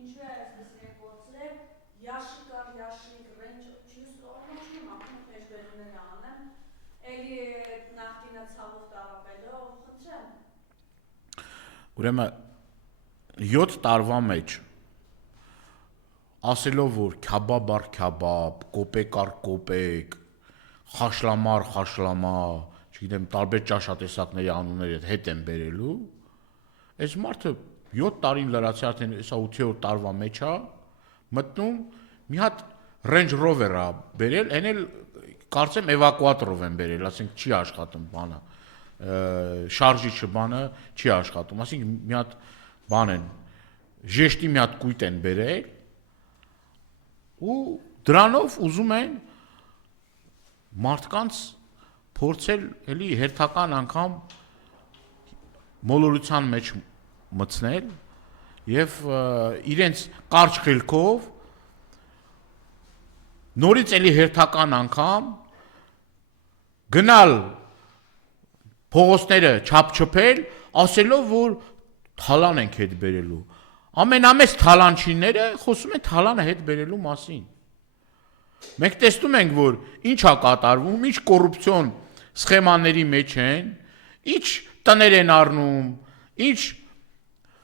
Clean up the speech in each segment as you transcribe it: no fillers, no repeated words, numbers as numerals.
ինչու է այսպես իրենք գործել, Ящик, ռենջ չյուս օրնոչնում, ապում մեջբերումներ անեմ, էլի նախկինը ցավով տարապելով, խնդրեմ։ Ուրեմն 7 տարվա մեջ ասելով որ քյաբաբ առ քյաբաբ, կոպեկ առ կոպեկ, խաշլամար խաշլամա, չգիտեմ, տարբեր ճաշատեսակների անունները հետ են բերելու, այս մարդը 7 տարին լրացի արդեն հեսա 8-րդ տարվա մեջ է, մտնում մի հատ Range Rover-ը բերել, այն էլ կարծեմ էվակուատորով են բերել, ասենք չի աշխատում բանը, շարժիչը բանը չի աշխատում, ասենք մի հատ բան են, ժեշտի մի հատ կույտ են բերել, ու դրանով ուզում են մարդկանց փորձել էլի հերթական անգամ մոլորության մեջ մտցնել եւ իրենց կարճ խելքով նորից էլի հերթական անգամ գնալ փողոցները չափչփել, ասելով որ թալան ենք հետ բերելու։ Ամենամեծ թալանչիները խոսում են թալանը հետ բերելու մասին։ Մենք տեսնում ենք, որ ինչ է կատարվում, ինչ կոռուպցիոն սխեմաների մեջ են, ինչ տներ են առնում, ինչ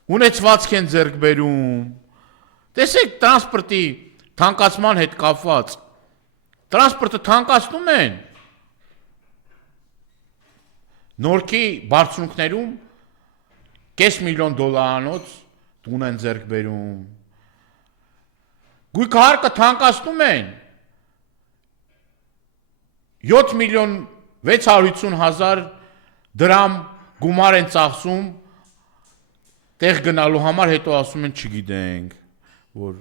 ունեցվածք են ձեռք բերում։ Տեսեք տրանսպորտի թանկացման հետ կապված, տրանսպորտը թանկացնում են, Նորքի բարձունքներում $500,000 տուն են ձեռք բերում, գույքահարկը թանկացնում են, 7,650,000 դրամ գումար են ծախսում տեղ գնալու համար, հետո ասում են չգիտենք, որ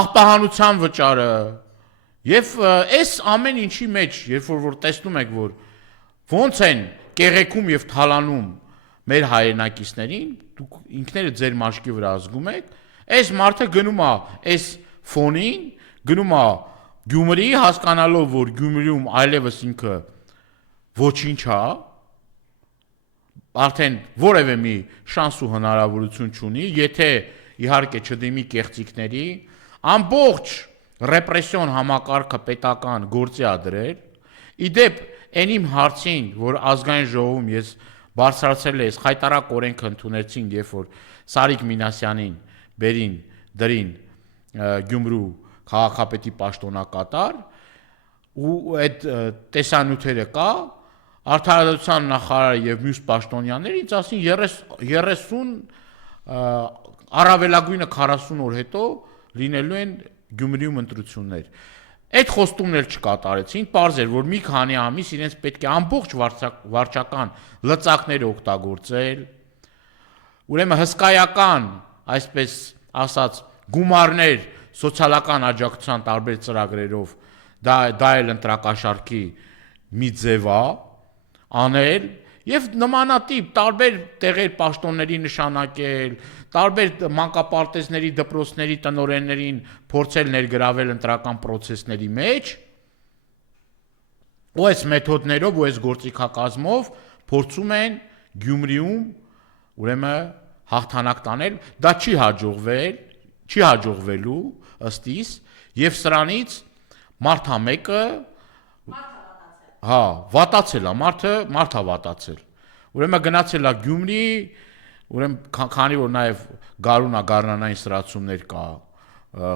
աղբահանության վճարը եւ այս ամեն ինչի մեջ, երբ որ տեսնում եք, որ ոնց են կեղեքում եւ թալանում մեր հայրենակիցներին, դուք ինքներդ ձեր մաշկի վրա զգում եք, այս մարդը գնում է այս ֆոնին, գնում է Գյումրի, հասկանալով, որ Գյումրիում այլևս ինքը ոչինչ է, արդեն որևէ մի շանս ու հնարավորություն չունի, եթե իհարկե չդիմի կեղծիքների, ամբողջ ռեպրեսիոն համակարգը պետական գործի է դրել, իդեպ այն իմ հարցին, որ ազգային ժողովում ես բարձրացրել ես խայտարակ օրենք ընդունեցին, երբ որ Սարիկ Մինասյանին բերին դրին Գյումրու քաղաքապետի պաշտոնակատար, ու այդ տեսանյութերը կա, Արդարադատության նախարարը եւ մյուս պաշտոնյաները ինձ ասին 30 առավելագույնը 40 օր հետո լինելու են Գյումրիում ընտրություններ։ Այդ խոստումն էլ չկատարեցին, պարզ էր, որ մի քանի ամիս իրենց պետք է ամբողջ վարչական լծակները օգտագործել, ուրեմն հսկայական, այսպես ասած, գումարներ սոցիալական աջակցության տարբեր ծրագրերով, դա էլ ընտրակաշարքի մի ձև է, անել եւ նմանատիպ տարբեր տեղեր պաշտոնների նշանակել, տարբեր մանկապարտեզների, դպրոցների տնօրեններին փորձել ներգրավել ընտրական process-ների մեջ, ու այս մեթոդներով ու այս գործիքակազմով փորձում են Գյումրիում ուրեմն հաղթանակ տանել, դա չի հաջողվելու ըստ իս, եւ սրանից մարդա մեկը վատացել է, մարդա վատացել։ Ուրեմն գնացել է Գյումրի, ուրեմն քանի որ նաև գարնանային սրացումներ կա,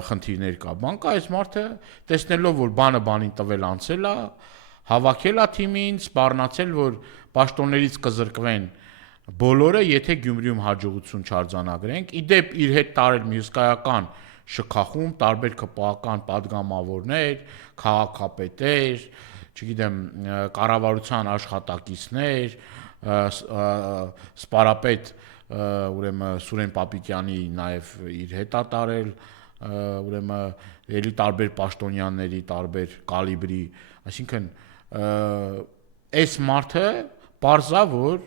խնդիրներ կա, բան կա, այս մարդը տեսնելով որ բանը բանին տվել անցել է, հավաքել է թիմին, սպառնացել որ պաշտոններից կզրկվեն բոլորը, եթե Գյումրիում հաջողություն չարձանագրենք, իդեպ իր հետ տարել մի հսկայական շքախում, տարբեր ԿՊԱ-ական падգամավորներ, քաղաքապետեր, չգիտեմ, կառավարության աշխատակիցներ, սպարապետ ուրեմն Սուրեն Պապիկյանի նաև իր հետ է տարել, ուրեմն էլի տարբեր պաշտոնյաների, տարբեր կալիբրի, այսինքն այս մարդը պարզա որ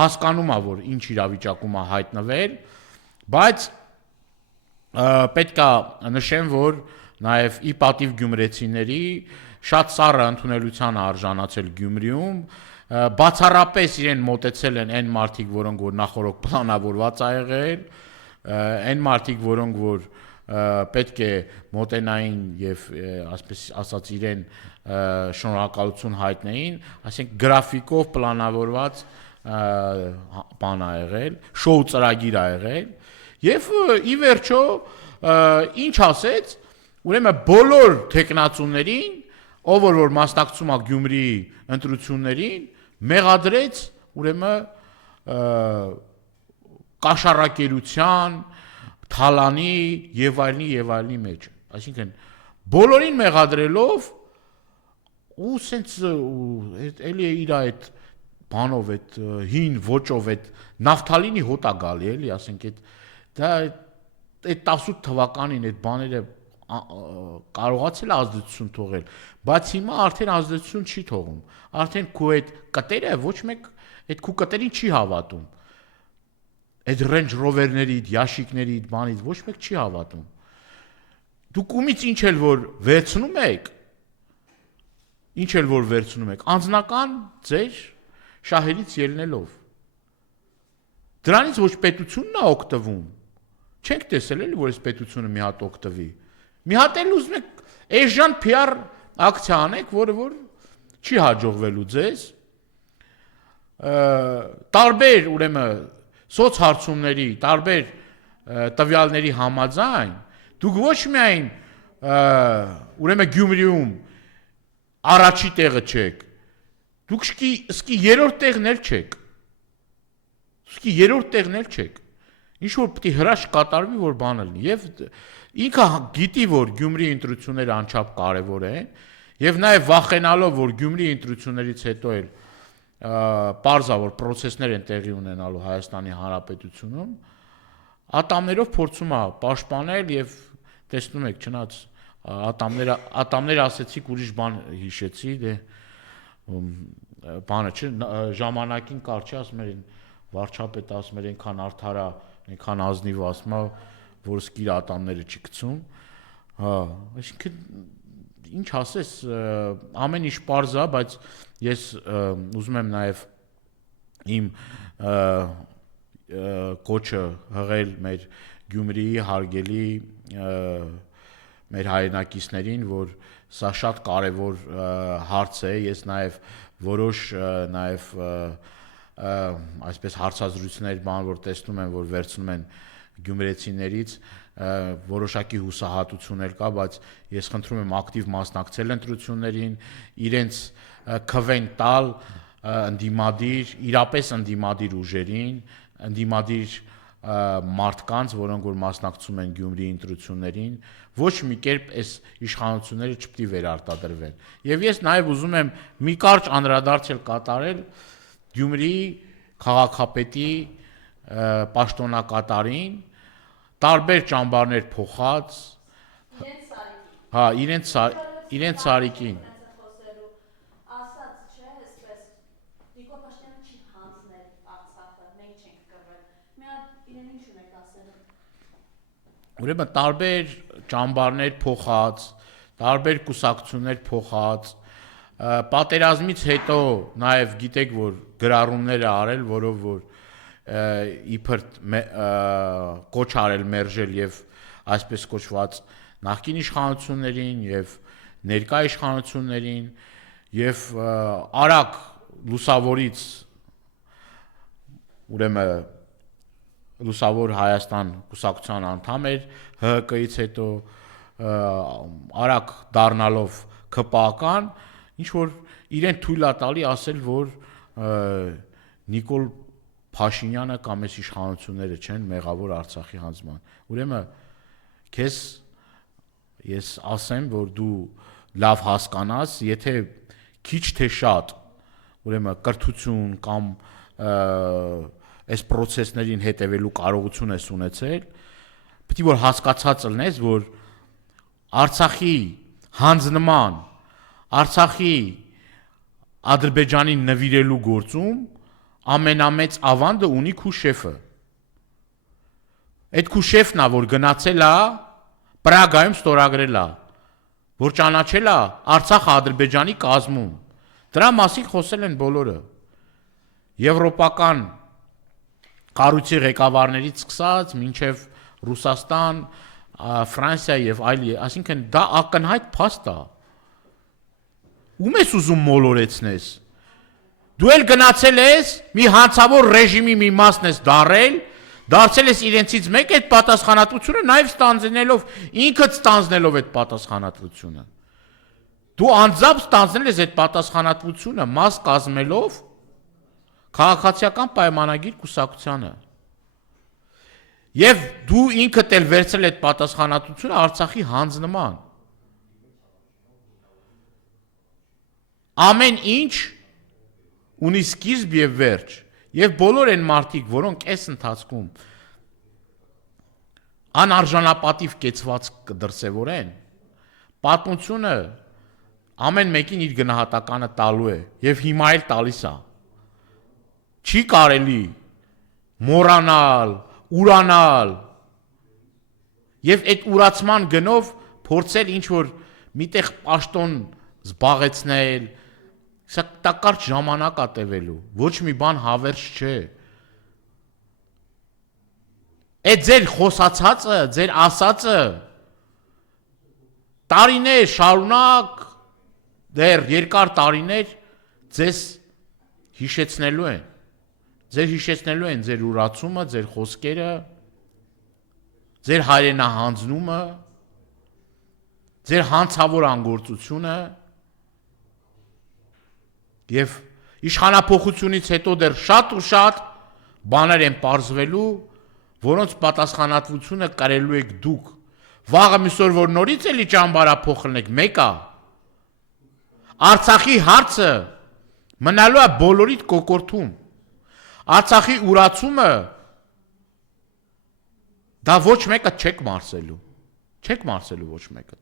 հասկանում է որ ինչ իրավիճակում է հայտնվել, բայց պետք է նշեմ որ նաև ի պատիվ գյումրեցիների շատ սառը ընդունելության արժանացել Գյումրիում, բացառապես իրեն մոտեցել են այն մարդիկ, որոնք որ նախորդ պլանավորված ա եղել, այն մարդիկ, որոնք որ պետք է մոտենային եւ ասես ասած իրեն շնորհակալություն հայտնեին, ասենք գրաֆիկով պլանավորված բան ա եղել, շոու ծրագիր ա եղել եւ ի վերջո ինչ ասեց, ուրեմն բոլոր տեխնացուներին, ով որ մասնակցում ա Գյումրիի ընտրություններին, մեղադրեց ուրեմն կաշառակերության, թալանի եւ այլնի մեջ, այսինքն բոլորին մեղադրելով ու սենց էլի իր այդ բանով այդ հին ոճով այդ նավթալինի հոտա գալի էլի, ասենք դա այդ 18 թվականին այդ բաները կարողացել ազդեցություն թողել, բայց հիմա արդեն ազդեցություն չի թողում, արդեն քո այդ կտերը ոչ մեկ այդ քո կտերին չի հավատում, այդ Range Rover-ներից, յաշիկներից, բանից ոչ մեկ չի հավատում, դուք ումից ինչ էլ որ վերցնում եք, անձնական ձեր շահերից ելնելով, դրանից ոչ պետությունն է օգտվում, չենք տեսել էլի, որ այս պետությունը մի հատ օգտվի, մի հատ էլ ուզում եք էժան PR ակցիա անեք, որը որ չի հաջողվելու ձեզ, տարբեր ուրեմն սոցհարցումների, տարբեր տվյալների համաձայն, դուք ոչ միայն ուրեմն Գյումրիում առաջի տեղը չեք, դուք սկի երրորդ տեղն էլ չեք, ինչ որ պետք է հրաշք կատարվի, որ բանը լինի, եւ ինքը գիտի, որ Գյումրիի ընտրությունները անչափ կարեւոր են, եւ նաեւ վախենալով, որ Գյումրիի ընտրություններից հետո էլ պարզա որ process-ներ են տեղի ունենալու Հայաստանի Հանրապետությունում, ատամներով փորձում է պաշտպանել եւ տեսնում եք, չնայած ատամները ասեցիք ուրիշ բան հիշեցի, դե բանը չէ, ժամանակին կարճ ասում են վարչապետ ասում են այնքան արդարա, այնքան ազնիվ ասում է, որ սկիր ատամները չի գցում, հա, այսինքն ինչ ասես, ամեն ինչ պարզ է, բայց ես ուզում եմ նաև իմ կոչը հղել մեր Գյումրիի հարգելի մեր հայրենակիցներին, որ սա շատ կարևոր հարց է, ես նաև որոշ նաև այսպես հարցազրույցներ բան որ տեսնում եմ, որ վերցնում են գյումրեցիներից որոշակի հուսահատություններ կա, բայց ես խնդրում եմ ակտիվ մասնակցել ընտրություններին, իրենց քվեն տալ ընդդիմադիր, իրապես ընդդիմադիր ուժերին, ընդդիմադիր մարդկանց, որոնք որ մասնակցում են Գյումրիի ընտրություններին, ոչ մի կերպ այս իշխանությունները չպետք է վերարտադրվեն։ Եվ ես նաև ուզում եմ մի կարճ անդրադարձ կատարել Գյումրիի քաղաքապետի պաշտոնակատարին, տարբեր ճամբարներ փոխած, հա, իրենց Սարիկին։ Ասած չէ, այսպես, Նիկոլ Փաշինյանը չի հանձնել Արցախը, մենք չենք կռվել։ Մի հատ իրեն ինչ ունեք ասել։ Ուրեմն տարբեր ճամբարներ փոխած, տարբեր կուսակցություններ փոխած, պատերազմից հետո նաև գիտեք, որ գրառումներ է արել, որով որ իբր կոչ արել մերժել եւ այսպես կոչված նախկին իշխանություններին եւ ներկա իշխանություններին եւ արագ լուսավորից ուրեմն լուսավոր Հայաստան կուսակցության անդամ էր ՀՀԿ-ից հետո արագ դառնալով ԿՊԱ-կան ինչ որ իրեն թույլ է տալի ասել որ Նիկոլ Փաշինյանը կամ այս իշխանությունները չեն մեղավոր Արցախի հանձնման։ Ուրեմն քեզ ես ասեմ, որ դու լավ հասկանաս, եթե քիչ թե շատ, ուրեմն կրթություն կամ այս process-ներին հետևելու կարողություն ես ունեցել, պետք է որ հասկացած լինես, որ Արցախի հանձնման, Արցախի Ադրբեջանին նվիրելու գործում ամենամեծ ավանդը ունի քու շեֆը։ Այդ քու շեֆն է, որ գնացել է Պրագայում ստորագրել է, որ ճանաչել է Արցախը Ադրբեջանի կազմում։ Դրա մասին խոսել են բոլորը։ եվրոպական կառույցի ղեկավարներից սկսած մինչև Ռուսաստան, Ֆրանսիա եւ այլ, այսինքն դա ակնհայտ փաստ է։ Ում ես ուզում մոլորեցնես։ Դու էլ գնացել ես մի հանցավոր ռեժիմի մի մասն ես դարձել ես իրենցից մեկ այդ պատասխանատվությունը նաև ստանձնելով, ինքդ ստանձնելով այդ պատասխանատվությունը։ Դու անձամբ ստանձնել ես այդ պատասխանատվությունը մաս կազմելով քաղաքացիական պայմանագիր կուսակցությանը։ Եվ դու ինքդ էլ վերցրել այդ պատասխանատվությունը Արցախի հանձնման։ Ամեն ինչ ունի սկիզբ եւ վերջ, եւ բոլոր այն մարդիկ, որոնք այս ընթացքում անարժանապատիվ կեցված կդրսևորեն, պատմությունը ամեն մեկին իր գնահատականը տալու է եւ հիմա էլ տալիս է։ Չի կարելի մոռանալ, ուրանալ եւ այդ ուրացման գնով փորձել ինչ որ միտեղ պաշտոն զբաղեցնել, սա տակարդ ժամանակ է տևելու, ոչ մի բան հավերժ չէ։ Այդ ձեր խոսացածը, ձեր ասածը տարիներ շարունակ, դեռ երկար տարիներ ձեզ հիշեցնելու են։ Ձեր հիշեցնելու են ձեր ուրացումը, ձեր խոսքերը, ձեր հայրենահանձնումը, ձեր հանցավոր անգործությունը եւ իշխանափոխությունից հետո դեռ շատ ու շատ բաներ են պարզվելու, որոնց պատասխանատվությունը կրելու եք դուք։ Վաղը միսօր որ նորից էլի ճամբարափոխելն եք, մեկա։ Արցախի հարցը մնալու է բոլորիդ կոկորթում։ Արցախի ուրացումը դա ոչ մեկը չեք մարսելու ոչ մեկը։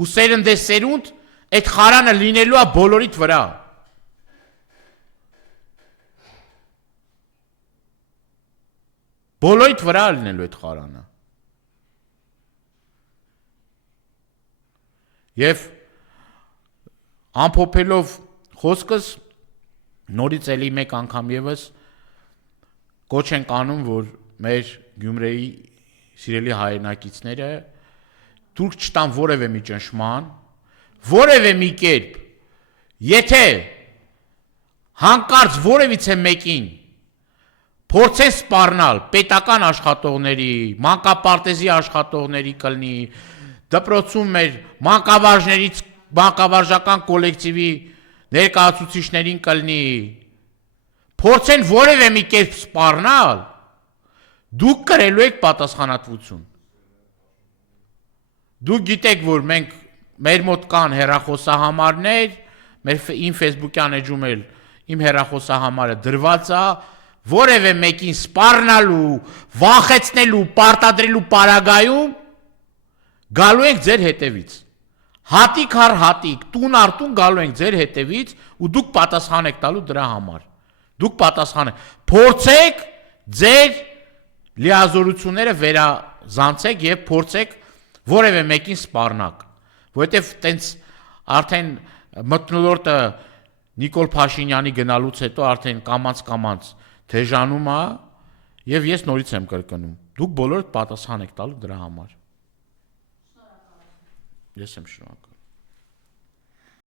Ու սերնդե սերունդ այդ խարանը լինելու է բոլորիդ վրա։ Բոլորիդ վրա լինելու այդ խարանը։ Եվ ամփոփելով խոսքս նորից էլի մեկ անգամ եւս կոչ ենք անում, որ մեր Գյումրեի սիրելի հայրենակիցները դուրս չտան որևէ մի ճնշման, որևէ մի կերպ, եթե հանկարծ որևիցե մեկին փորձեն սպառնալ պետական աշխատողների, մանկապարտեզի աշխատողների կլինի, դպրոցում մեր մանկավարժական կոլեկտիվի ներկայացուցիչներին կլինի, փորձեն որևէ մի կերպ սպառնալ, դուք կրելու եք պատասխանատվություն։ Դուք գիտեք, որ մենք մեր մոտ կան հեռախոսահամարներ, իմ Facebook-յան էջում էլ իմ հեռախոսահամարը դրված է, որևէ մեկին սպառնալու, վախեցնելու, պարտադրելու պարագայում գալու ենք ձեր հետևից։ Հատիկ առ հատիկ, տուն առ տուն գալու ենք ձեր հետևից ու դուք պատասխան եք տալու դրա համար։ Դուք պատասխան եք։ Փորձեք ձեր լիազորությունները վերազանցեք եւ փորձեք որևէ մեկին սպառնաք, որովհետեւ տենց արդեն մթնոլորտը Նիկոլ Փաշինյանի գնալուց հետո արդեն կամած թեժանում է եւ ես նորից եմ կրկնում։ Դուք բոլորդ պատասխան եք տալու դրա համար։ Ես եմ շնորհակալ։